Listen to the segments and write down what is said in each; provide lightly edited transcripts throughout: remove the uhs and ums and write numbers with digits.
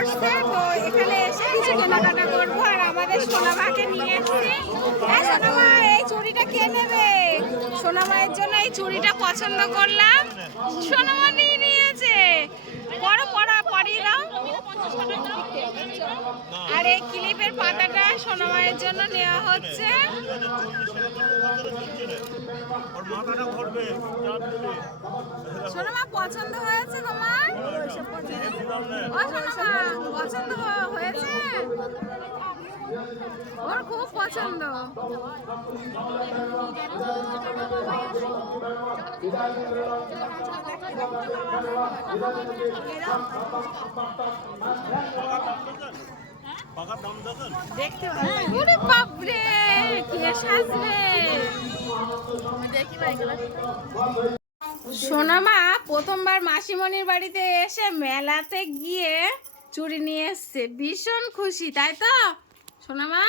পড়ছে, তো এখানে এসে কিছু কেনাকাটা করবো। আর আমাদের সোনামাকে নিয়ে এসেছি। সোনামা, এই চুড়িটা কে নেবে? সোনামায়ের জন্য এই চুড়িটা পছন্দ করলাম, সোনামা নিয়ে নিয়েছে। পরো পরা পরিয়ে দাও। আর এই ক্লিপের পাতাটা সোনামায়ের জন্য নেওয়া হচ্ছে। সোনামা, পছন্দ হয়েছে তোমার? ও সোনামা, পছন্দ হয়েছে? ওর খুব পছন্দ। দেখতে ওরে বাপরে, কে সাজবে? সোনামা প্রথমবার মাসিমণির বাড়িতে এসে মেলাতে গিয়ে চুড়ি নিয়ে এসছে, ভীষণ খুশি, তাই তো সোনামা?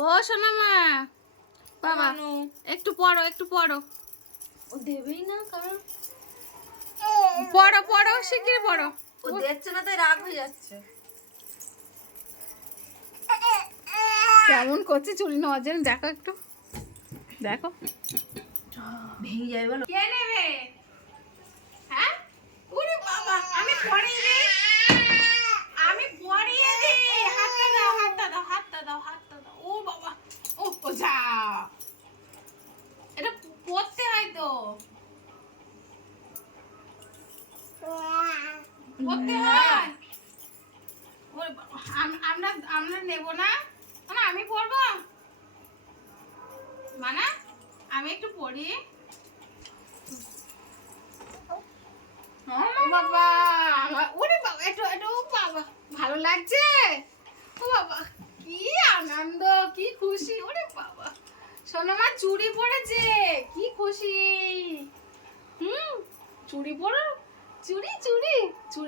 ও সোনামা, বাবা একটু পড়ো, একটু পড়ো। ও দেবেই না, কারণ পড়ো পড়ো, শিগগির পড়ো। ও দেখছে না, তাই রাগ হয়ে যাচ্ছে। কেমন করছে চুড়ি নেওয়ার জন্য, দেখো একটু দেখো। ভেঙে যাবে বলো। কে নেবে? হ্যাঁ, ওরে বাবা, আমি পরিয়ে দিই, আমি পরিয়ে দিই। হাতটা দাও, হাতটা দাও, হাতটা দাও, হাতটা দাও। ও বাবা, ও যা, এটা পড়তে হয় তো, পড়তে হয়। ওরে বাবা, আমরা আমরা নেব না, মানে আমি পরবো, মানে আমি একটু পড়ি। বাবা, ওরে বাবা, একটু একটু বাবা, ভালো লাগছে? ও বাবা, কি আনন্দ, কি খুশি। ওরে বাবা, সোনামা চুড়ি পড়েছে, কি খুশি। চুড়ি পরো, চুড়ি চুড়ি চুড়ি